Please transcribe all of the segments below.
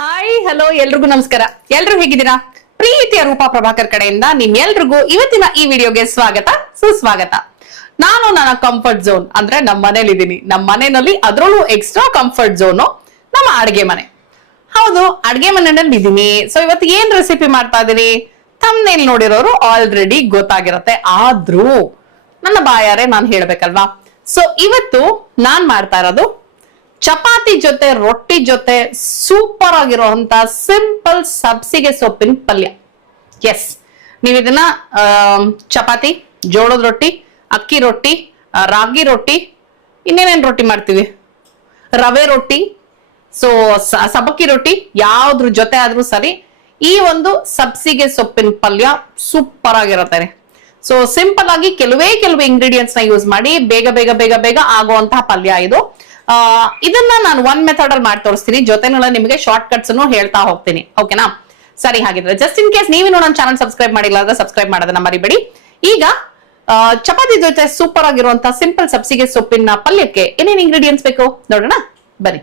Hi hello ಎಲ್ರಿಗೂ ನಮಸ್ಕಾರ. ಎಲ್ರು ಹೇಗಿದ್ದೀರಾ? ಪ್ರೀತಿಯ ರೂಪಾ ಪ್ರಭಾಕರ್ ಕಡೆಯಿಂದ ನಿಮ್ಮೆಲ್ರಿಗೂ ಇವತ್ತಿನ ಈ ವಿಡಿಯೋಗೆ ಸ್ವಾಗತ ಸುಸ್ವಾಗತ. ನಾನು ನನ್ನ ಕಂಫರ್ಟ್ ಝೋನ್ ಅಂದ್ರೆ ನಮ್ಮ ಮನೇಲಿ ಇದ್ದೀನಿ. ನಮ್ಮ ಮನೆಯಲ್ಲಿ ಅದ್ರಲ್ಲೂ ಎಕ್ಸ್ಟ್ರಾ ಕಂಫರ್ಟ್ ಝೋನು ನಮ್ಮ ಅಡ್ಗೆ ಮನೆ. ಹೌದು, ಅಡ್ಗೆ ಮನೆಯಲ್ಲಿ ಇದ್ದೀನಿ. ಸೊ ಇವತ್ತು ಏನ್ ರೆಸಿಪಿ ಮಾಡ್ತಾ ಇದೀನಿ ಥಂಬ್ನೇಲ್ ನೋಡಿರೋರು ಆಲ್ರೆಡಿ ಗೊತ್ತಾಗಿರತ್ತೆ. ಆದ್ರೂ ನನ್ನ ಬಾಯಾರೆ ನಾನು ಹೇಳ್ಬೇಕಲ್ವಾ. ಸೊ ಇವತ್ತು ನಾನ್ ಮಾಡ್ತಾ ಇರೋದು ಚಪಾತಿ ಜೊತೆ ರೊಟ್ಟಿ ಜೊತೆ ಸೂಪರ್ ಆಗಿರುವಂತ ಸಿಂಪಲ್ ಸಬ್ಸಿಗೆ ಸೊಪ್ಪಿನ ಪಲ್ಯ. ಎಸ್, ನೀವು ಇದನ್ನ ಚಪಾತಿ, ಜೋಳದ ರೊಟ್ಟಿ, ಅಕ್ಕಿ ರೊಟ್ಟಿ, ರಾಗಿ ರೊಟ್ಟಿ, ಇನ್ನೇನೇನ್ ರೊಟ್ಟಿ ಮಾಡ್ತೀವಿ, ರವೆ ರೊಟ್ಟಿ, ಸೊ ಸಬ್ಬಕ್ಕಿ ರೊಟ್ಟಿ, ಯಾವ್ದ್ರ ಜೊತೆ ಆದ್ರೂ ಸರಿ ಈ ಒಂದು ಸಬ್ಸಿಗೆ ಸೊಪ್ಪಿನ ಪಲ್ಯ ಸೂಪರ್ ಆಗಿರುತ್ತೆ. ಸೊ ಸಿಂಪಲ್ ಆಗಿ ಕೆಲವೇ ಇಂಗ್ರೀಡಿಯೆಂಟ್ಸ್ ನ ಯೂಸ್ ಮಾಡಿ ಬೇಗ ಬೇಗ ಬೇಗ ಬೇಗ ಆಗುವಂತಹ ಪಲ್ಯ ಇದು. ಇದನ್ನ ನಾನು ಒನ್ ಮೆಥಡ್ ಅಲ್ಲಿ ಮಾಡಿ ತೋರಿಸ್ತೀನಿ, ಜೊತೆನೆಲ್ಲ ನಿಮಗೆ ಶಾರ್ಟ್ ಕಟ್ಸ್ ಹೇಳ್ತಾ ಹೋಗ್ತೀನಿ. ಓಕೆನಾ? ಸರಿ, ಹಾಗಿದ್ರೆ ಜಸ್ಟ್ ಇನ್ ಕೇಸ್ ನೀವೇನು ನನ್ನ ಚಾನಲ್ ಸಬ್ಸ್ಕ್ರೈಬ್ ಮಾಡಿಲ್ಲ ಅಂದ್ರೆ ಸಬ್ಸ್ಕ್ರೈಬ್ ಮಾಡೋದನ್ನ ಮರಿಬೇಡಿ. ಈಗ ಚಪಾತಿ ಜೊತೆ ಸೂಪರ್ ಆಗಿರುವಂತ ಸಿಂಪಲ್ ಸಬ್ಸಿಗೆ ಸೊಪ್ಪಿನ ಪಲ್ಯಕ್ಕೆ ಏನೇನು ಇಂಗ್ರೀಡಿಯೆಂಟ್ಸ್ ಬೇಕು ನೋಡೋಣ ಬನ್ನಿ.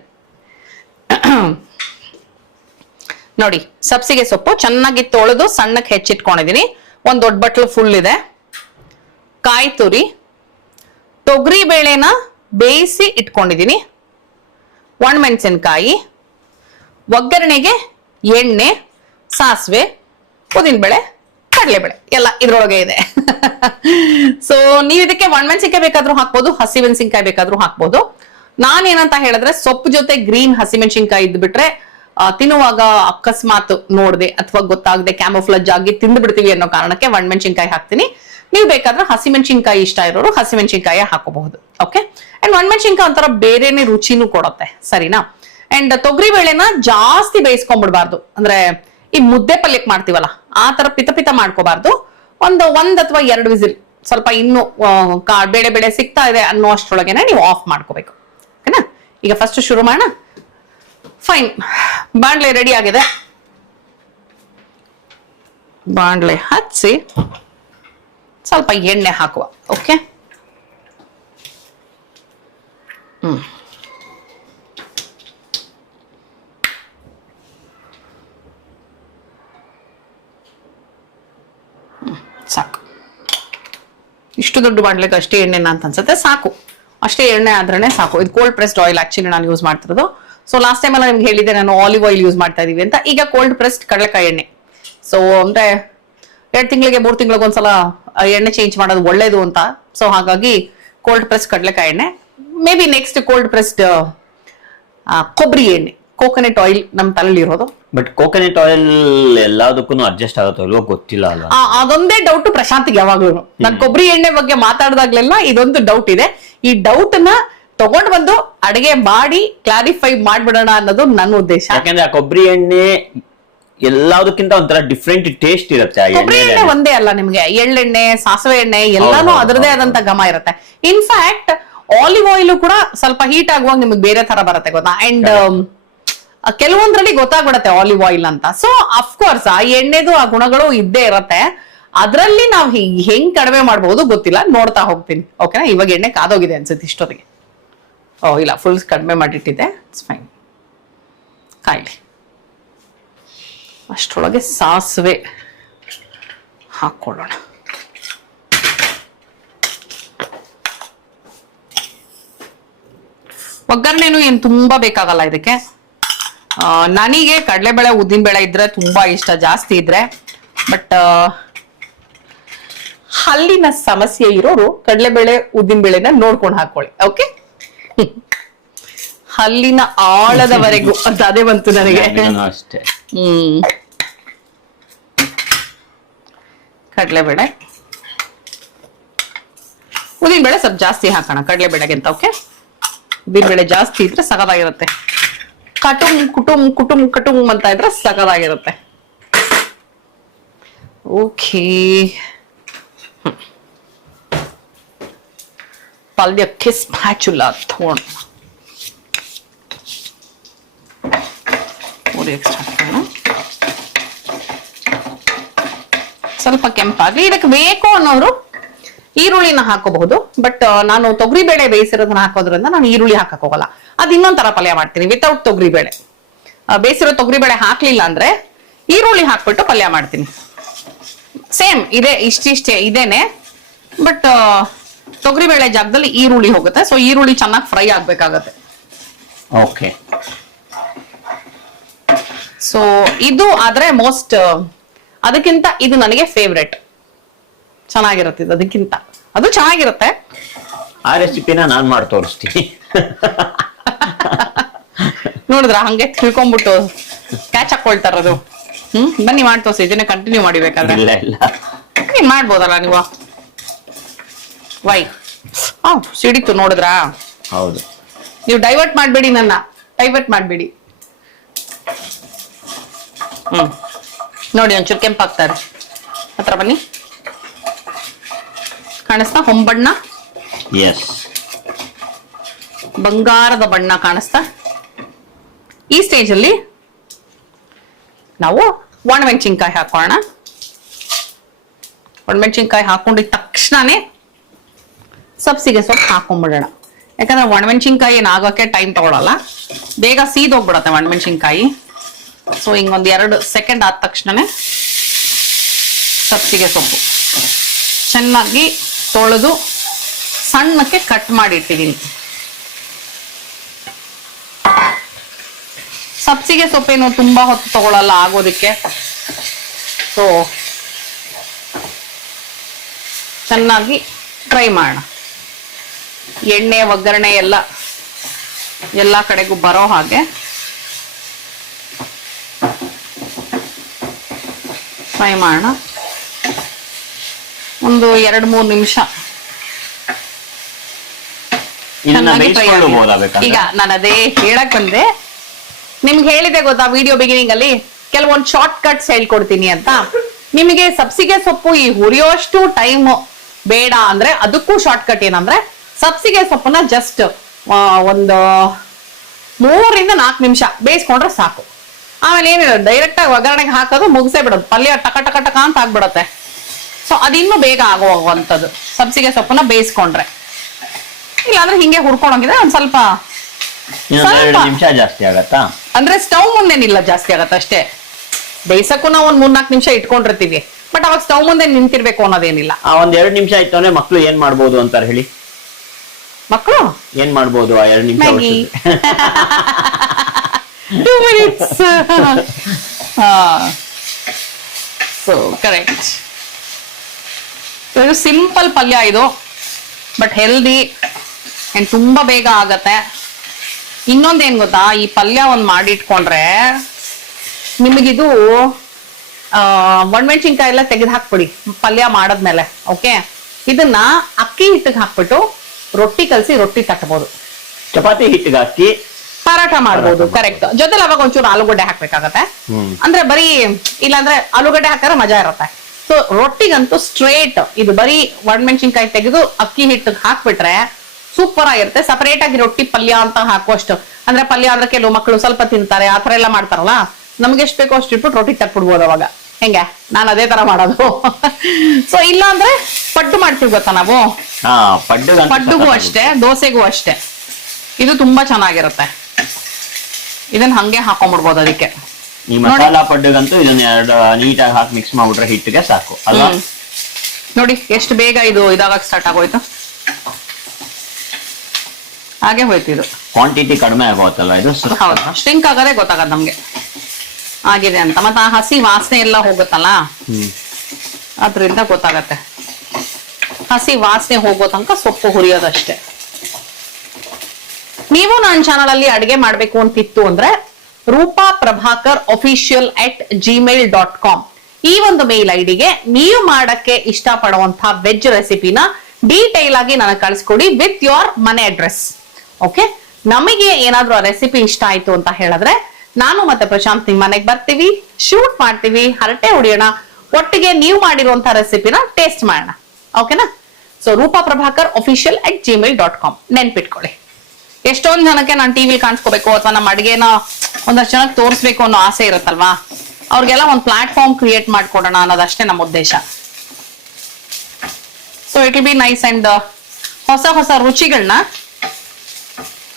ನೋಡಿ, ಸಬ್ಸಿಗೆ ಸೊಪ್ಪು ಚೆನ್ನಾಗಿ ತೊಳೆದು ಸಣ್ಣಕ್ಕೆ ಹೆಚ್ಚಿಟ್ಕೊಂಡಿದೀನಿ. ಒಂದ್ ದೊಡ್ಡ ಬಟ್ಲು ಫುಲ್ ಇದೆ. ಕಾಯಿ ತುರಿ, ತೊಗರಿ ಬೇಳೆನ ಬೇಯಿಸಿ ಇಟ್ಕೊಂಡಿದೀನಿ, ಒಣಮೆಣಸಿನಕಾಯಿ, ಒಗ್ಗರಣೆಗೆ ಎಣ್ಣೆ, ಸಾಸಿವೆ, ಉದ್ದಿನಬೇಳೆ, ಕಡಲೆಬೇಳೆ ಎಲ್ಲ ಇದ್ರೊಳಗೆ ಇದೆ. ಸೊ ನೀವು ಇದಕ್ಕೆ ಒಣಮೆಣಸಿನಕಾಯಿ ಬೇಕಾದ್ರೂ ಹಾಕ್ಬೋದು, ಹಸಿಮೆಣಸಿನಕಾಯಿ ಬೇಕಾದ್ರೂ ಹಾಕ್ಬೋದು. ನಾನೇನಂತ ಹೇಳಿದ್ರೆ ಸೊಪ್ಪು ಜೊತೆ ಗ್ರೀನ್ ಹಸಿಮೆಣಸಿನಕಾಯಿ ಇದ್ ಬಿಟ್ರೆ ತಿನ್ನುವಾಗ ಅಕಸ್ಮಾತ್ ನೋಡ್ದೆ ಅಥವಾ ಗೊತ್ತಾಗದೆ ಕ್ಯಾಮೋಫ್ಲಜ್ ಆಗಿ ತಿಂದು ಬಿಡ್ತೀವಿ ಅನ್ನೋ ಕಾರಣಕ್ಕೆ ಒಣಮೆಣಸಿನಕಾಯಿ ಹಾಕ್ತೀನಿ. ನೀವು ಬೇಕಾದ್ರೆ ಹಸಿಮೆಣಸಿನಕಾಯಿ ಇಷ್ಟ ಇರೋರು ಹಸಿಮೆಣಸಿನಕಾಯಿ ಹಾಕೋಬಹುದು. ಓಕೆ, ಅಂಡ್ ಒಣಮೆಣಸಿನಕಾಯಿ ಒಂಥರ ಬೇರೆನೆ ರುಚಿನೂ ಕೊಡುತ್ತೆ, ಸರಿನಾ? ಅಂಡ್ ತೊಗರಿ ಬೇಳೆನ ಜಾಸ್ತಿ ಬೇಯಿಸ್ಕೊಂಡ್ಬಿಡ್ಬಾರ್ದು, ಅಂದ್ರೆ ಈ ಮುದ್ದೆ ಪಲ್ಯಕ್ ಮಾಡ್ತೀವಲ್ಲ ಆ ತರ ಪಿತ ಮಾಡ್ಕೋಬಾರ್ದು. ಒಂದ್ ಅಥವಾ 2 ವಿಸಿಲ್, ಸ್ವಲ್ಪ ಇನ್ನು ಬೇಳೆ ಸಿಗ್ತಾ ಇದೆ ಅನ್ನೋ ಅಷ್ಟ್ರೊಳಗೆನೆ ನೀವು ಆಫ್ ಮಾಡ್ಕೋಬೇಕು. ಓಕೆನಾ? ಈಗ ಫಸ್ಟ್ ಶುರು ಮಾಡೋಣ. ಫೈನ್, ಬಾಣ್ಲೆ ರೆಡಿ ಆಗಿದೆ. ಬಾಣ್ಲೆ ಹಚ್ಚಿ ಸ್ವಲ್ಪ ಎಣ್ಣೆ ಹಾಕುವ. ಓಕೆ, ಸಾಕು. ಇಷ್ಟು ದೊಡ್ಡ ಬಾಣ್ಲೆಗೆ ಅಷ್ಟೇ ಎಣ್ಣೆನ ಅಂತ ಅನ್ಸುತ್ತೆ. ಸಾಕು, ಅಷ್ಟೇ ಎಣ್ಣೆ ಆದ್ರೇನೆ ಸಾಕು. ಇದು ಕೋಲ್ಡ್ ಪ್ರೆಸ್ಡ್ ಆಯಿಲ್ ಆಕ್ಚುಲಿ ನಾನು ಯೂಸ್ ಮಾಡ್ತಿರೋದು. ಸೊ ಲಾಸ್ಟ್ ಟೈಮ್ ಎಲ್ಲ ನಿಮ್ಗೆ ಹೇಳಿದ್ದೆ ನಾನು ಆಲಿವ್ ಆಯಿಲ್ ಯೂಸ್ ಮಾಡ್ತಾ ಇದೀವಿ ಅಂತ. ಈಗ ಕೋಲ್ಡ್ ಪ್ರೆಸ್ಡ್ ಕಡಲೆಕಾಯಿ ಎಣ್ಣೆ. ಸೊ ಅಂದ್ರೆ 2 ತಿಂಗಳಿಗೆ 3 ತಿಂಗಳಿಗೆ ಒಂದ್ಸಲ ಎಣ್ಣೆ ಚೇಂಜ್ ಮಾಡೋದು ಒಳ್ಳೇದು ಅಂತ. ಸೊ ಹಾಗಾಗಿ ಕೋಲ್ಡ್ ಪ್ರೆಸ್ಡ್ ಕಡಲೆಕಾಯಿ ಎಣ್ಣೆ, may be next cold pressed ಕೊಬ್ಬರಿ ಎಣ್ಣೆ, ಕೋಕೋನಟ್ ಆಯಿಲ್ ನಮ್ ತಲೆಯಲ್ಲಿ ಇರೋದು. ಬಟ್ ಕೋಕೋನಟ್ ಆಯಿಲ್ ಎಲ್ಲದಕ್ಕೂ ಅಡ್ಜಸ್ಟ್ ಆಗುತ್ತೋ ಇಲ್ವೋ ಗೊತ್ತಿಲ್ಲ ಅಲ್ವಾ? ಅದೊಂದೇ ಡೌಟ್ ಪ್ರಶಾಂತ್ಗೆ ಯಾವಾಗ್ಲೂ. ನಾನು ಕೊಬ್ಬರಿ ಎಣ್ಣೆ ಬಗ್ಗೆ ಮಾತಾಡಿದಾಗ್ಲೆಲ್ಲ ಇದೊಂದು ಡೌಟ್ ಇದೆ. ಈ ಡೌಟ್ ನ ತಗೊಂಡ್ ಬಂದು ಅಡಿಗೆ ಮಾಡಿ ಕ್ಲಾರಿಫೈ ಮಾಡ್ಬಿಡೋಣ ಅನ್ನೋದು ನನ್ನ ಉದ್ದೇಶ. ಯಾಕಂದ್ರೆ ಆ ಕೊಬ್ಬರಿ ಎಣ್ಣೆ ಎಲ್ಲದಕ್ಕಿಂತ ಒಂಥರ ಡಿಫ್ರೆಂಟ್ ಟೇಸ್ಟ್ ಇರುತ್ತೆ. ಕೊಬ್ಬರಿ ಎಣ್ಣೆ ಒಂದೇ ಅಲ್ಲ, ನಿಮ್ಗೆ ಎಳ್ಳೆಣ್ಣೆ, ಸಾಸಿವೆ ಎಣ್ಣೆ ಎಲ್ಲಾನು ಅದರದೇ ಆದಂತ ಘಮ ಇರುತ್ತೆ. ಇನ್ಫ್ಯಾಕ್ಟ್ ಆಲಿವ್ ಆಯಿಲ್ ಕೂಡ ಸ್ವಲ್ಪ ಹೀಟ್ ಆಗುವಾಗ ನಿಮ್ಗೆ ಬೇರೆ ತರ ಬರುತ್ತೆ ಗೊತ್ತಾ. ಅಂಡ್ ಕೆಲವೊಂದ್ರಲ್ಲಿ ಗೊತ್ತಾಗ್ಬಿಡತ್ತೆ ಆಲಿವ್ ಆಯಿಲ್ ಅಂತ. ಸೊ ಅಫ್ಕೋರ್ಸ್ ಆ ಎಣ್ಣೆದು ಆ ಗುಣಗಳು ಇದ್ದೇ ಇರತ್ತೆ. ಅದ್ರಲ್ಲಿ ನಾವು ಹೆಂಗ್ ಕಡಿಮೆ ಮಾಡ್ಬೋದು ಗೊತ್ತಿಲ್ಲ, ನೋಡ್ತಾ ಹೋಗ್ತೀನಿ. ಓಕೆನಾ? ಇವಾಗ ಎಣ್ಣೆ ಕಾದೋಗಿದೆ ಅನ್ಸುತ್ತೆ ಇಷ್ಟೊತ್ತಿಗೆ. ಓ ಇಲ್ಲ, ಫುಲ್ ಕಡಿಮೆ ಮಾಡಿಟ್ಟಿದ್ದೆ. It's fine, ಕಾಯ್ಲಿ. ಅಷ್ಟರೊಳಗೆ ಸಾಸಿವೆ ಹಾಕೊಳ್ಳೋಣ. ಒಗ್ಗರಣೆನು ಏನ್ ತುಂಬಾ ಬೇಕಾಗಲ್ಲ ಇದಕ್ಕೆ. ನನಗೆ ಕಡಲೆಬೇಳೆ ಉದ್ದಿನಬೇಳೆ ಇದ್ರೆ ತುಂಬಾ ಇಷ್ಟ, ಜಾಸ್ತಿ ಇದ್ರೆ. ಬಟ್ ಹಲ್ಲಿನ ಸಮಸ್ಯೆ ಇರೋರು ಕಡಲೆಬೇಳೆ ಉದ್ದಿನಬೇಳೆನ ನೋಡ್ಕೊಂಡು ಹಾಕೊಳ್ಳಿ. ಓಕೆ, ಹಲ್ಲಿನ ಆಳದವರೆಗೂ ಅಂತ ಅದೇ ಬಂತು ನನಗೆ ಅಷ್ಟೇ. ಕಡಲೆಬೇಳೆ ಉದ್ದಿನಬೇಳೆ ಸ್ವಲ್ಪ ಜಾಸ್ತಿ ಹಾಕೋಣ ಕಡಲೆಬೇಳೆಗಿಂತ. ಓಕೆ, ಉದ್ದಿನಬೇಳೆ ಜಾಸ್ತಿ ಇದ್ರೆ ಸಗದಾಗಿರುತ್ತೆ. ಕುಟುಂಬ ಅಂತ ಇದ್ರೆ ಸಗದಾಗಿರುತ್ತೆ. ಓಕೆ, ಪಲ್ಯಕ್ಕೆ ಸ್ಪ್ಯಾಚುಲಾ ತಗೊಂಡು ಸ್ವಲ್ಪ ಕೆಂಪಾಗ್ಲಿ. ಇದಕ್ಕೆ ಬೇಕು ಅನ್ನೋರು ಈರುಳ್ಳಿನ ಹಾಕೋಬಹುದು. ಬಟ್ ನಾನು ತೊಗರಿ ಬೇಳೆ ಬೇಯಿಸಿರೋದನ್ನ ಹಾಕೋದ್ರಿಂದ ನಾನು ಈರುಳ್ಳಿ ಹಾಕಕ್ ಹೋಗಲ್ಲ. ಅದ್ ಇನ್ನೊಂದ್ ತರ ಪಲ್ಯ ಮಾಡ್ತೀನಿ ವಿತೌಟ್ ತೊಗರಿ ಬೇಳೆ. ಬೇಯಿಸಿರೋ ತೊಗರಿಬೇಳೆ ಹಾಕ್ಲಿಲ್ಲ ಅಂದ್ರೆ ಈರುಳ್ಳಿ ಹಾಕ್ಬಿಟ್ಟು ಪಲ್ಯ ಮಾಡ್ತೀನಿ. ಸೇಮ್ ಇದೆ, ಇಷ್ಟೇ ಇದೇನೆ, ಬಟ್ ತೊಗರಿಬೇಳೆ ಜಾಗದಲ್ಲಿ ಈರುಳ್ಳಿ ಹೋಗುತ್ತೆ. ಸೊ ಈರುಳ್ಳಿ ಚೆನ್ನಾಗಿ ಫ್ರೈ ಆಗ್ಬೇಕಾಗತ್ತೆ. ಓಕೆ. ಸೊ ಇದು ಆದ್ರೆ ಮೋಸ್ಟ್, ಅದಕ್ಕಿಂತ ಇದು ನನಗೆ ಫೇವ್ರೆಟ್. ಚೆನ್ನಾಗಿರುತ್ತೆ ಇದು, ಅದಕ್ಕಿಂತ ಅದು ಚೆನ್ನಾಗಿರುತ್ತೆ. ಆ ರೆಸಿಪಿನ ನಾನ್ ಮಾಡಿ ತೋರಿಸ್ತೀನಿ. ನೋಡಿದ್ರ ಹಂಗೆ ತಿಳ್ಕೊಂಡ್ಬಿಟ್ಟು ಕ್ಯಾಚ್ ಹಾಕೊಳ್ತಾರದು. ಬನ್ನಿ ಮಾಡಿ ತೋರಿಸಿ, ಇದನ್ನ ಕಂಟಿನ್ಯೂ ಮಾಡಿಬೇಕಾದ್ರೆ. ಇಲ್ಲ ಇಲ್ಲ, ನೀನ್ ಮಾಡ್ಬೋದಲ್ಲ ನೀವು. ವೈ ಸಿಡಿತು ನೋಡಿದ್ರಾ? ಹೌದು. ನೀವು ಡೈವರ್ಟ್ ಮಾಡ್ಬೇಡಿ, ನನ್ನ ಡೈವರ್ಟ್ ಮಾಡ್ಬೇಡಿ. ನೋಡಿ ಒಂಚೂರು ಕೆಂಪಾಗ್ತಾರೆ. ಹತ್ರ ಬನ್ನಿ. ಕಾಣಿಸ್ತಾ ಹೊಂಬಣ್ಣ? ಎಸ್, ಬಂಗಾರದ ಬಣ್ಣ ಕಾಣಿಸ್ತಾ? ಈ ಸ್ಟೇಜ್ ಅಲ್ಲಿ ನಾವು ಒಣಮೆಣಸಿನ್ಕಾಯಿ ಹಾಕೋಣ. ಒಣಮೆಣಸಿನ್ಕಾಯಿ ಹಾಕೊಂಡಿದ ತಕ್ಷಣನೇ ಸಬ್ಸಿಗೆ ಸೊಪ್ಪು ಹಾಕೊಂಡ್ಬಿಡೋಣ. ಯಾಕಂದ್ರೆ ಒಣಮೆಣಸಿನ್ಕಾಯಿ ಏನು ಆಗೋಕೆ ಟೈಮ್ ತಗೊಳಲ್ಲ, ಬೇಗ ಸೀದೋಗ್ಬಿಡತ್ತೆ ಒಣಮೆಣಸಿನ್ಕಾಯಿ. ಸೊ ಹಿಂಗೊಂದು 2 ಸೆಕೆಂಡ್ ಆದ ತಕ್ಷಣನೇ ಸಬ್ಸಿಗೆ ಸೊಪ್ಪು ಚೆನ್ನಾಗಿ ತೊಳೆದು ಸಣ್ಣಕ್ಕೆ ಕಟ್ ಮಾಡಿ ಇಟ್ಟಿದ್ದೀನಿ. ಸಬ್ಸಿಗೆ ಸೊಪ್ಪೇನು ತುಂಬಾ ಹೊತ್ತು ತಗೊಳಲ್ಲ ಆಗೋದಕ್ಕೆ. ಸೊ ಚೆನ್ನಾಗಿ ಫ್ರೈ ಮಾಡೋಣ. ಎಣ್ಣೆ ಒಗ್ಗರಣೆ ಎಲ್ಲ ಕಡೆಗೂ ಬರೋ ಹಾಗೆ ಫ್ರೈ ಮಾಡೋಣ. ಒಂದು 2-3 ನಿಮಿಷ ಚೆನ್ನಾಗಿ ಫ್ರೈ ಆಗಿ. ಈಗ ನಾನು ಅದೇ ಹೇಳಕ್ ಬಂದೆ, ನಿಮ್ಗೆ ಹೇಳಿದೆ ಗೊತ್ತಾ ವಿಡಿಯೋ ಬಿಗಿನಿಂಗ್ ಅಲ್ಲಿ ಕೆಲವೊಂದು ಶಾರ್ಟ್ ಕಟ್ಸ್ ಹೇಳ್ಕೊಡ್ತೀನಿ ಅಂತ. ನಿಮಗೆ ಸಬ್ಸಿಗೆ ಸೊಪ್ಪು ಈ ಹುರಿಯೋಷ್ಟು ಟೈಮ್ ಬೇಡ ಅಂದ್ರೆ ಅದಕ್ಕೂ ಶಾರ್ಟ್ ಕಟ್ ಏನಂದ್ರೆ, ಸಬ್ಸಿಗೆ ಸೊಪ್ಪನ್ನ ಜಸ್ಟ್ ಒಂದು 3-4 ನಿಮಿಷ ಬೇಯಿಸ್ಕೊಂಡ್ರೆ ಸಾಕು. ಆಮೇಲೆ ಏನಿಲ್ಲ, ಡೈರೆಕ್ಟ್ ಆಗಿ ಒಗ್ಗರಣೆಗೆ ಹಾಕೋದು, ಮುಗಿಸೇ ಬಿಡೋದು, ಪಲ್ಯ ಟಕ ಟಕ ಟಕ ಅಂತ ಆಗ್ಬಿಡತ್ತೆ. ಸೊ ಅದಿನ್ನೂ ಬೇಗ ಆಗುವಂಥದ್ದು ಸಬ್ಸಿಗೆ ಸೊಪ್ಪನ್ನ ಬೇಯಿಸ್ಕೊಂಡ್ರೆ. ಇಲ್ಲಾಂದ್ರೆ ಹಿಂಗೆ ಹುರ್ಕೊಂಡೋಗಿದ್ರೆ ಒಂದ್ ಸ್ವಲ್ಪ ನಿಮಿಷ ಜಾಸ್ತಿ ಆಗತ್ತಾ? ಅಂದ್ರೆ ಸ್ಟವ್ ಮುಂದೆನಿಲ್ಲ, ಜಾಸ್ತಿ ಆಗತ್ತೆ ಅಷ್ಟೇ. ಬೇಯಿಸಕ್ಕೂ ನಾವು ಒಂದ್ 3-4 ನಿಮಿಷ ಇಟ್ಕೊಂಡಿರ್ತೀವಿ, ಬಟ್ ಅವಾಗ ಸ್ಟವ್ ಮುಂದೆ ನಿಂತಿರ್ಬೇಕು ಅನ್ನೋದೇನಿಲ್ಲ. ಒಂದ್ 2 ನಿಮಿಷ ಆಯ್ತು ಅಂದ್ರೆ ಮಕ್ಳು ಏನ್ ಮಾಡ್ಬೋದು ಅಂತಾರೆ ಹೇಳಿ? ಮಕ್ಕಳು ಏನ್ ಮಾಡ್ಬೋದು ಆ 2 ನಿಮಿಷ? Maggi 2 minutes. So correct. ಇದು ಸಿಂಪಲ್ ಪಲ್ಯ ಇದು, ಬಟ್ ಹೆಲ್ದಿ ಅಂಡ್ ತುಂಬಾ ಬೇಗ ಆಗತ್ತೆ. ಇನ್ನೊಂದೇನ್ ಗೊತ್ತಾ, ಈ ಪಲ್ಯ ಒಂದ್ ಮಾಡಿಟ್ಕೊಂಡ್ರೆ ನಿಮಗಿದು ಒಣಮೆಣಸಿನ್ಕಾಯಿ ಎಲ್ಲ ತೆಗೆದು ಹಾಕ್ಬಿಡಿ ಪಲ್ಯ ಮಾಡದ್ಮೇಲೆ. ಓಕೆ, ಇದನ್ನ ಅಕ್ಕಿ ಹಿಟ್ಟಿಗೆ ಹಾಕ್ಬಿಟ್ಟು ರೊಟ್ಟಿ ಕಲಸಿ ರೊಟ್ಟಿ ತಟ್ಟಬಹುದು. ಚಪಾತಿ ಹಿಟ್ಟಿಗೆ ಹಾಕಿ ಪರಾಠ ಮಾಡ್ಬೋದು. ಕರೆಕ್ಟ್. ಜೊತೆಲಿ ಅವಾಗ ಒಂಚೂರು ಆಲೂಗಡ್ಡೆ ಹಾಕ್ಬೇಕಾಗತ್ತೆ. ಅಂದ್ರೆ ಬರೀ ಇಲ್ಲಾಂದ್ರೆ ಆಲೂಗಡ್ಡೆ ಹಾಕಿದ್ರೆ ಮಜಾ ಇರುತ್ತೆ. ಸೊ ರೊಟ್ಟಿಗಂತೂ ಸ್ಟ್ರೇಟ್ ಇದು ಬರೀ ಒಣಮೆಣಸಿನ್ಕಾಯಿ ತೆಗೆದು ಅಕ್ಕಿ ಹಿಟ್ಟಿಗೆ ಹಾಕ್ಬಿಟ್ರೆ ಸೂಪರ್ ಆಗಿರುತ್ತೆ. ಸಪರೇಟ್ ಆಗಿ ರೊಟ್ಟಿ ಪಲ್ಯ ಅಂತ ಹಾಕುವಷ್ಟು, ಅಂದ್ರೆ ಪಲ್ಯ ಅಂದ್ರೆ ಕೆಲವು ಮಕ್ಕಳು ಸ್ವಲ್ಪ ತಿಂತಾರೆ, ಆತರ ಎಲ್ಲ ಮಾಡ್ತಾರಲ್ಲ, ನಮ್ಗೆ ಎಷ್ಟು ಬೇಕೋ ಅಷ್ಟು ಇಟ್ಬಿಟ್ಟು ರೊಟ್ಟಿ ತಟ್ಬಿಡ್ಬೋದು. ಅವಾಗ ಹೆಂಗೆ, ನಾನು ಅದೇ ತರ ಮಾಡೋದು. ಸೊ ಇಲ್ಲ ಅಂದ್ರೆ ಪಡ್ಡು ಮಾಡ್ತೀವಿ ಗೊತ್ತಾ ನಾವು, ಪಡ್ಡುಗೂ ಅಷ್ಟೇ, ದೋಸೆಗೂ ಅಷ್ಟೇ. ಇದು ತುಂಬಾ ಚೆನ್ನಾಗಿರುತ್ತೆ. ಇದನ್ನ ಹಂಗೆ ಹಾಕೊಂಡ್ಬಿಡ್ಬೋದು ಅದಕ್ಕೆ. ಈ ಮಸಾಲಾ ಪಡ್ಡುಗಂತೂ ಇದನ್ನ 2 ನೀಟಾಗಿ ಹಾಕಿ ಮಿಕ್ಸ್ ಮಾಡ್ಬಿಟ್ರೆ ಹಿಟ್ಟಿಗೆ ಸಾಕು ಅಲ್ವಾ? ನೋಡಿ ಎಷ್ಟು ಬೇಗ ಇದು ಇದಾಗಕ್ಕೆ ಸ್ಟಾರ್ಟ್ ಆಗೋಯ್ತು. ಹಾಗೆ ಹೋಯ್ತು. ಇದು ಕ್ವಾಂಟಿಟಿ ಕಡಿಮೆ ಆಗೋತ್ತಲ್ಲ ಇದು? ಹೌದು, ಶ್ರಿಂಕ್ ಆಗದೆ ಗೊತ್ತಾಗದು ನಮ್ಗೆ ಆಗಿದೆ ಅಂತ. ಮತ್ತೆ ಆ ಹಸಿ ವಾಸನೆ ಎಲ್ಲ ಹೋಗುತ್ತಲ್ಲ, ಅದ್ರಿಂದ ಗೊತ್ತಾಗತ್ತೆ. ಹಸಿ ವಾಸನೆ ಹೋಗೋ ತನಕ ಸೊಪ್ಪು ಹುರಿಯೋದಷ್ಟೇ. ನೀವು ನನ್ನ ಚಾನಲ್ ಅಲ್ಲಿ ಅಡಿಗೆ ಮಾಡ್ಬೇಕು ಅಂತಿತ್ತು ಅಂದ್ರೆ ರೂಪಾ ಪ್ರಭಾಕರ್ official@gmail.com ಈ ಒಂದು ಮೇಲ್ ಐಡಿಗೆ ನೀವು ಮಾಡಕ್ಕೆ ಇಷ್ಟ ಪಡುವಂತಹ ವೆಜ್ ರೆಸಿಪಿನ ಡೀಟೇಲ್ ಆಗಿ ನನಗೆ ಕಳಿಸ್ಕೊಡಿ ವಿತ್ ಯೋರ್ ಮನೆ ಅಡ್ರೆಸ್. ಓಕೆ, ನಮಗೆ ಏನಾದ್ರೂ ಆ ರೆಸಿಪಿ ಇಷ್ಟ ಆಯ್ತು ಅಂತ ಹೇಳಿದ್ರೆ ನಾನು ಮತ್ತೆ ಪ್ರಶಾಂತ್ ನಿಮ್ ಮನೆಗೆ ಬರ್ತೀವಿ, ಶೂಟ್ ಮಾಡ್ತೀವಿ, ಹರಟೆ ಹೊಡಿಯೋಣ, ಒಟ್ಟಿಗೆ ನೀವು ಮಾಡಿರುವಂತಹ ರೆಸಿಪಿನ ಟೇಸ್ಟ್ ಮಾಡೋಣ. ಓಕೆನಾ? ಸೊ ರೂಪಾ ಪ್ರಭಾಕರ್ official@gmail.com ನೆನ್ಪಿಟ್ಕೊಳ್ಳಿ. ಎಷ್ಟೊಂದು ಜನಕ್ಕೆ ನಾನು ಟಿವಿ ಕಾಣಿಸ್ಕೋಬೇಕು ಅಥವಾ ನಮ್ಮ ಅಡಿಗೆನ ಒಂದಷ್ಟು ಜನಕ್ಕೆ ತೋರಿಸ್ಬೇಕು ಅನ್ನೋ ಆಸೆ ಇರುತ್ತಲ್ವಾ, ಅವ್ರಿಗೆಲ್ಲ ಒಂದು ಪ್ಲಾಟ್ಫಾರ್ಮ್ ಕ್ರಿಯೇಟ್ ಮಾಡ್ಕೊಡೋಣ ಅನ್ನೋದಷ್ಟೇ ನಮ್ಮ ಉದ್ದೇಶ. So it will be nice and ಹೊಸ ಹೊಸ ರುಚಿಗಳನ್ನ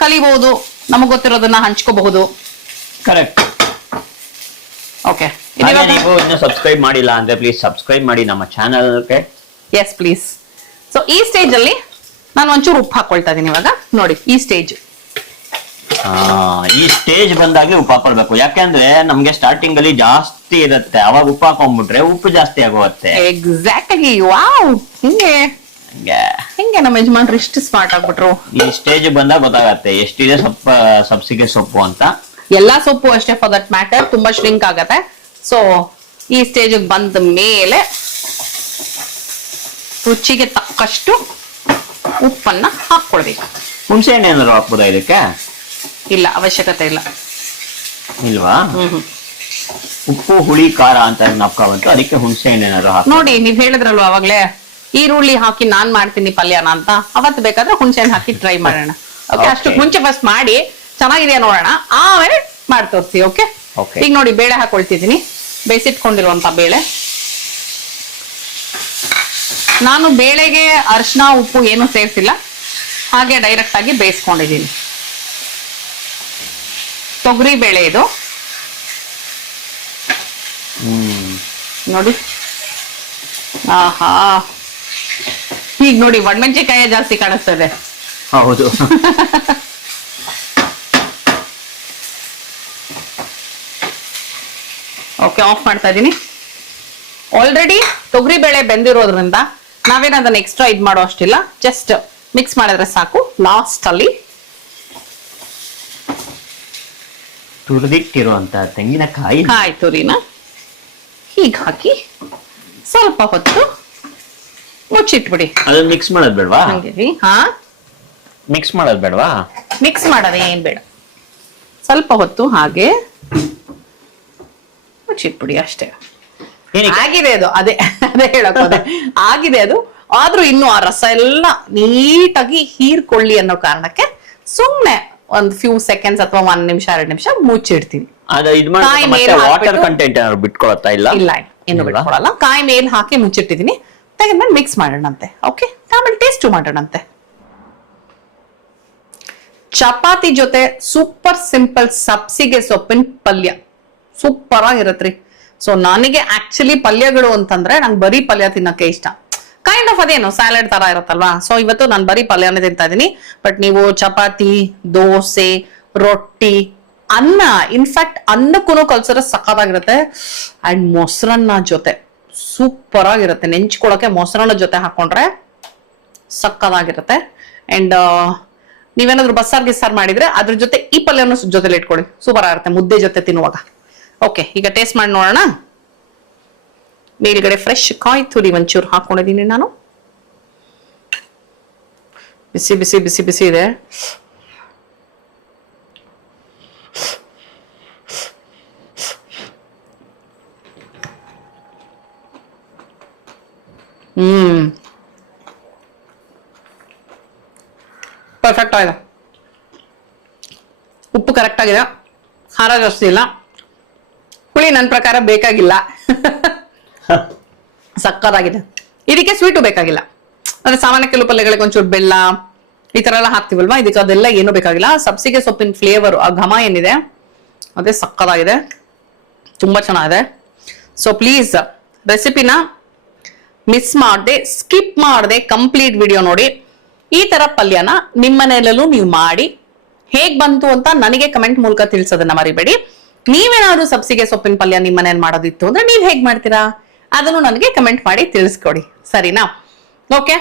ಕಲಿಬಹುದು, ನಮಗ್ ಗೊತ್ತಿರೋದನ್ನ ಹಂಚ್ಕೋಬಹುದು. ಕರೆಕ್ಟ್. ಓಕೆ ಹಾಗೆ ನೀವು ಇನ್ನು ಸಬ್ಸ್ಕ್ರೈಬ್ ಮಾಡಿಲ್ಲ ಅಂದ್ರೆ ಪ್ಲೀಸ್ ಸಬ್ಸ್ಕ್ರೈಬ್ ಮಾಡಿ ನಮ್ಮ ಚಾನಲ್ಗೆ. Yes please. ಸೊ ಈ ಸ್ಟೇಜ್ ಅಲ್ಲಿ ನಾನು ಒಂಚೂರು ಉಪ್ಪು ಹಾಕೊಳ್ತಾ ಇದೀನಿ ಇವಾಗ. ನೋಡಿ ಈ ಸ್ಟೇಜ್ ಬಂದಾಗೆ ಉಪ್ಪು ಹಾಕೊಳ್ಬೇಕು. ಯಾಕೆಂದ್ರೆ ನಮ್ಗೆ ಸ್ಟಾರ್ಟಿಂಗ್ ಅಲ್ಲಿ ಜಾಸ್ತಿ ಇರುತ್ತೆ, ಅವಾಗ ಉಪ್ಪು ಹಾಕೊಂಡ್ಬಿಟ್ರೆ ಉಪ್ಪು ಜಾಸ್ತಿ ಆಗುತ್ತೆ. ಎಕ್ಸಾಕ್ಟ್ಲಿ. ವಾವ್, ಹಿಂಗೆ ನಮ್ಮ ಯಜಮಾನ್ರು ಇಷ್ಟು ಸ್ಮಾರ್ಟ್ ಆಗ್ಬಿಟ್ರು. ಈ ಸ್ಟೇಜ್ ಬಂದಾಗ ಗೊತ್ತಾಗತ್ತೆ ಎಷ್ಟಿದೆ ಸಬ್ಸಿಗೆ ಸೊಪ್ಪು ಅಂತ. ಎಲ್ಲಾ ಸೊಪ್ಪು ಅಷ್ಟೇ ಫಾರ್ ದಟ್ ಮ್ಯಾಟರ್ ತುಂಬಾ ಶ್ರಿಂಕ್ ಆಗತ್ತೆ. ಸೊ ಈ ಸ್ಟೇಜ್ ಬಂದ ಮೇಲೆ ರುಚಿಗೆ ತಕ್ಕಷ್ಟು ಉಪ್ಪನ್ನ ಹಾಕೊಳ್ಬೇಕು. ಹುಣಸೆ ಹಣ್ಣು ಏನಾದ್ರು ಹಾಕ್ಬೋದಾ ಇದಕ್ಕೆ? ಇಲ್ಲ, ಅವಶ್ಯಕತೆ ಇಲ್ಲ. ಇಲ್ವಾ? ಉಪ್ಪು ಹುಳಿ ಖಾರ ಅಂತ ನಾಪ್ಕೊಂಡ್ಬಂತು, ಅದಕ್ಕೆ ಹುಣಸೆ ಹಣ್ಣು ಏನಾದ್ರು ಹಾಕಿ. ನೋಡಿ, ನೀವ್ ಹೇಳಿದ್ರಲ್ವ ಅವಾಗ್ಲೇ ಈರುಳ್ಳಿ ಹಾಕಿ ನಾನ್ ಮಾಡ್ತೀನಿ ಪಲ್ಯನ ಅಂತ. ಅವತ್ತು ಬೇಕಾದ್ರೆ ಹುಣಸೆ ಹಣ್ಣು ಹಾಕಿ ಟ್ರೈ ಮಾಡೋಣ. ಓಕೆ, ಅಷ್ಟು ಮುಂಚೆ ಫಸ್ಟ್ ಮಾಡಿ ಚೆನ್ನಾಗಿದೆಯಾ ನೋಡೋಣ, ಆಮೇಲೆ ಮಾಡಿ ತೋರಿಸಿ. ಓಕೆ, ಈಗ ನೋಡಿ ಬೇಳೆ ಹಾಕೊಳ್ತಿದ್ದೀನಿ, ಬೇಯಿಸಿಟ್ಕೊಂಡಿರುವಂತ ಬೇಳೆ. ನಾನು ಬೇಳೆಗೆ ಅರಿಶಿನ ಉಪ್ಪು ಏನು ಸೇರಿಸಿಲ್ಲ, ಹಾಗೆ ಡೈರೆಕ್ಟ್ ಆಗಿ ಬೇಯಿಸ್ಕೊಂಡಿದ್ದೀನಿ. ತೊಗರಿ ಬೇಳೆ ಇದು ನೋಡಿ. ಆಹಾ, ಈಗ ನೋಡಿ ಒಣಮೆಣಸಿನಕಾಯಿ ಜಾಸ್ತಿ ಕಾಣಿಸ್ತದೆ. ಹೌದು. ಓಕೆ, ಆಫ್ ಮಾಡ್ತಾ ಇದ್ದೀನಿ. ಆಲ್ರೆಡಿ ತೊಗರಿ ಬೇಳೆ ಬೆಂದಿರೋದ್ರಿಂದ ನಾವೇನು ಅದನ್ನ ಎಕ್ಸ್ಟ್ರಾ ಇದ್ ಮಾಡೋ ಅಷ್ಟಿಲ್ಲ, ಜಸ್ಟ್ ಮಿಕ್ಸ್ ಮಾಡಿದ್ರೆ ಸಾಕು. ಲಾಸ್ಟ್ ಅಲ್ಲಿ ತುರಿದಿಟ್ಟಿರುವಂತ ತೆಂಗಿನಕಾಯಿ ಕಾಯಿ ತುರಿನ ಹೀಗೆ ಹಾಕಿ ಸ್ವಲ್ಪ ಹೊತ್ತು ಮುಚ್ಚಿಟ್ಬಿಡಿ. ಅದನ್ನ ಮಿಕ್ಸ್ ಮಾಡೋದ್ ಬೇಡವಾ? ಹಂಗೆ ಹಾ, ಮಿಕ್ಸ್ ಮಾಡೋದ್ ಬೇಡವಾ? ಮಿಕ್ಸ್ ಮಾಡೋದೇ ಏನ್ ಬೇಡ, ಸ್ವಲ್ಪ ಹೊತ್ತು ಹಾಗೆ ಮುಚ್ಚಿಟ್ಬಿಡಿ ಅಷ್ಟೇ. ಆಗಿದೆ ಅದು, ಅದೇ ಹೇಳಕ್ ಹೋದೆ, ಆಗಿದೆ ಅದು. ಆದ್ರೂ ಇನ್ನು ಆ ರಸ ಎಲ್ಲ ನೀಟಾಗಿ ಹೀರ್ಕೊಳ್ಳಿ ಅನ್ನೋ ಕಾರಣಕ್ಕೆ ಸುಮ್ನೆ ಒಂದ್ ಫ್ಯೂ ಸೆಕೆಂಡ್ಸ್ ಅಥವಾ 1 ನಿಮಿಷ 2 ನಿಮಿಷ ಮುಚ್ಚಿಡ್ತೀನಿ. ವಾಟರ್ ಕಂಟೆಂಟ್ ಏನಾದ್ರು ಬಿಟ್ಕೊಳತ್ತಾ? ಇಲ್ಲ, ಏನು ಬಿಟ್ಕೊಳಲ್ಲ. ಕಾಯಿ ಮೇಲ್ ಹಾಕಿ ಮುಚ್ಚಿಟ್ಟಿದೀನಿ. ತೆಗೆದ್ಮೇಲೆ ಮಿಕ್ಸ್ ಮಾಡೋಣಂತೆ. ಓಕೆ, ಆಮೇಲೆ ಟೇಸ್ಟ್ ಮಾಡೋಣಂತೆ. ಚಪಾತಿ ಜೊತೆ ಸೂಪರ್ ಸಿಂಪಲ್ ಸಬ್ಸಿಗೆ ಸೊಪ್ಪಿನ ಪಲ್ಯ ಸೂಪರ್ ಆಗಿರತ್ರಿ. ಸೊ ನನಗೆ ಆಕ್ಚುಲಿ ಪಲ್ಯಗಳು ಅಂತಂದ್ರೆ ನಂಗೆ ಬರೀ ಪಲ್ಯ ತಿನ್ನಕ್ಕೆ ಇಷ್ಟ. ಕೈಂಡ್ ಆಫ್ ಅದೇನು ಸ್ಯಾಲೆಡ್ ತರ ಇರುತ್ತಲ್ವಾ. ಸೊ ಇವತ್ತು ನಾನು ಬರೀ ಪಲ್ಯನೇ ತಿಂತಾ ಇದೀನಿ. ಬಟ್ ನೀವು ಚಪಾತಿ, ದೋಸೆ, ರೊಟ್ಟಿ, ಅನ್ನ, ಇನ್ಫ್ಯಾಕ್ಟ್ ಅನ್ನಕ್ಕೂ ಕಲ್ಸಿದ್ರೆ ಸಖತ್ತಾಗಿರುತ್ತೆ. ಅಂಡ್ ಮೊಸರನ್ನ ಜೊತೆ ಸೂಪರ್ ಆಗಿರುತ್ತೆ. ನೆಂಚ್ಕೊಳಕ್ಕೆ ಮೊಸರನ್ನ ಜೊತೆ ಹಾಕೊಂಡ್ರೆ ಸಕ್ಕತ್ತಾಗಿರುತ್ತೆ. ಅಂಡ್ ನೀವೇನಾದ್ರು ಬಸ್ಸಾರ್ ಗಿಸ್ಸಾರ್ ಮಾಡಿದ್ರೆ ಅದ್ರ ಜೊತೆ ಈ ಪಲ್ಯನೂ ಜೊತೆಲಿ ಇಟ್ಕೊಳ್ಳಿ, ಸೂಪರ್ ಆಗಿರುತ್ತೆ ಮುದ್ದೆ ಜೊತೆ ತಿನ್ನುವಾಗ. ಓಕೆ, ಈಗ ಟೇಸ್ಟ್ ಮಾಡಿ ನೋಡೋಣ. ಮೇಲ್ಗಡೆ ಫ್ರೆಶ್ ಕಾಯಿ ತುರಿ ಒಂಚೂರು ಹಾಕೊಂಡಿದ್ದೀನಿ ನಾನು. ಬಿಸಿ ಬಿಸಿ ಬಿಸಿ ಬಿಸಿ ಇದೆ. ಪರ್ಫೆಕ್ಟ್ ಆಗಿದೆ. ಉಪ್ಪು ಕರೆಕ್ಟ್ ಆಗಿದೆ, ಖಾರ ಜಾಸ್ತಿ ಇಲ್ಲ, ಹುಳಿ ನನ್ನ ಪ್ರಕಾರ ಬೇಕಾಗಿಲ್ಲ. ಸಕ್ಕತ್ತಾಗಿದೆ. ಇದಕ್ಕೆ ಸ್ವೀಟು ಬೇಕಾಗಿಲ್ಲ. ಅಂದ್ರೆ ಸಾಮಾನ್ಯ ಕೆಲವು ಪಲ್ಯಗಳಿಗೆ ಒಂಚೂರು ಬೆಲ್ಲ ಈ ತರ ಎಲ್ಲ ಹಾಕ್ತಿವಲ್ವಾ, ಇದಕ್ಕೆ ಅದೆಲ್ಲ ಏನು ಬೇಕಾಗಿಲ್ಲ. ಸಬ್ಸಿಗೆ ಸೊಪ್ಪಿನ ಫ್ಲೇವರ್, ಆ ಘಮ ಏನಿದೆ ಅದೇ ಸಕ್ಕತ್ತಾಗಿದೆ, ತುಂಬಾ ಚೆನ್ನಾಗಿದೆ. ಸೊ ಪ್ಲೀಸ್ ರೆಸಿಪಿನ ಮಿಸ್ ಮಾಡದೆ, ಸ್ಕಿಪ್ ಮಾಡದೆ ಕಂಪ್ಲೀಟ್ ವಿಡಿಯೋ ನೋಡಿ. ಈ ತರ ಪಲ್ಯನ ನಿಮ್ಮನೆಯಲ್ಲೂ ನೀವು ಮಾಡಿ ಹೇಗ್ ಬಂತು ಅಂತ ನನಗೆ ಕಮೆಂಟ್ ಮೂಲಕ ತಿಳಿಸೋದನ್ನ ಮರಿಬೇಡಿ. ನೀವೇನಾದ್ರೂ ಸಬ್ಸಿಗೆ ಸೊಪ್ಪಿನ ಪಲ್ಯ ನಿಮ್ಮ ಮನೇಲಿ ಮಾಡೋದಿತ್ತು ಅಂದ್ರೆ ನೀವ್ ಹೇಗ್ ಮಾಡ್ತೀರಾ ಅದನ್ನು ನನಗೆ ಕಮೆಂಟ್ ಮಾಡಿ ತಿಳಿಸ್ಕೊಡಿ, ಸರಿನಾ? ಓಕೆ,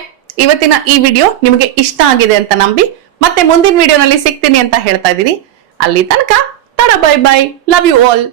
ಇವತ್ತಿನ ಈ ವಿಡಿಯೋ ನಿಮಗೆ ಇಷ್ಟ ಆಗಿದೆ ಅಂತ ನಂಬಿ ಮತ್ತೆ ಮುಂದಿನ ವಿಡಿಯೋನಲ್ಲಿ ಸಿಗ್ತೀನಿ ಅಂತ ಹೇಳ್ತಾ ಇದ್ದೀನಿ. ಅಲ್ಲಿ ತನಕ tata, bye bye, love you all.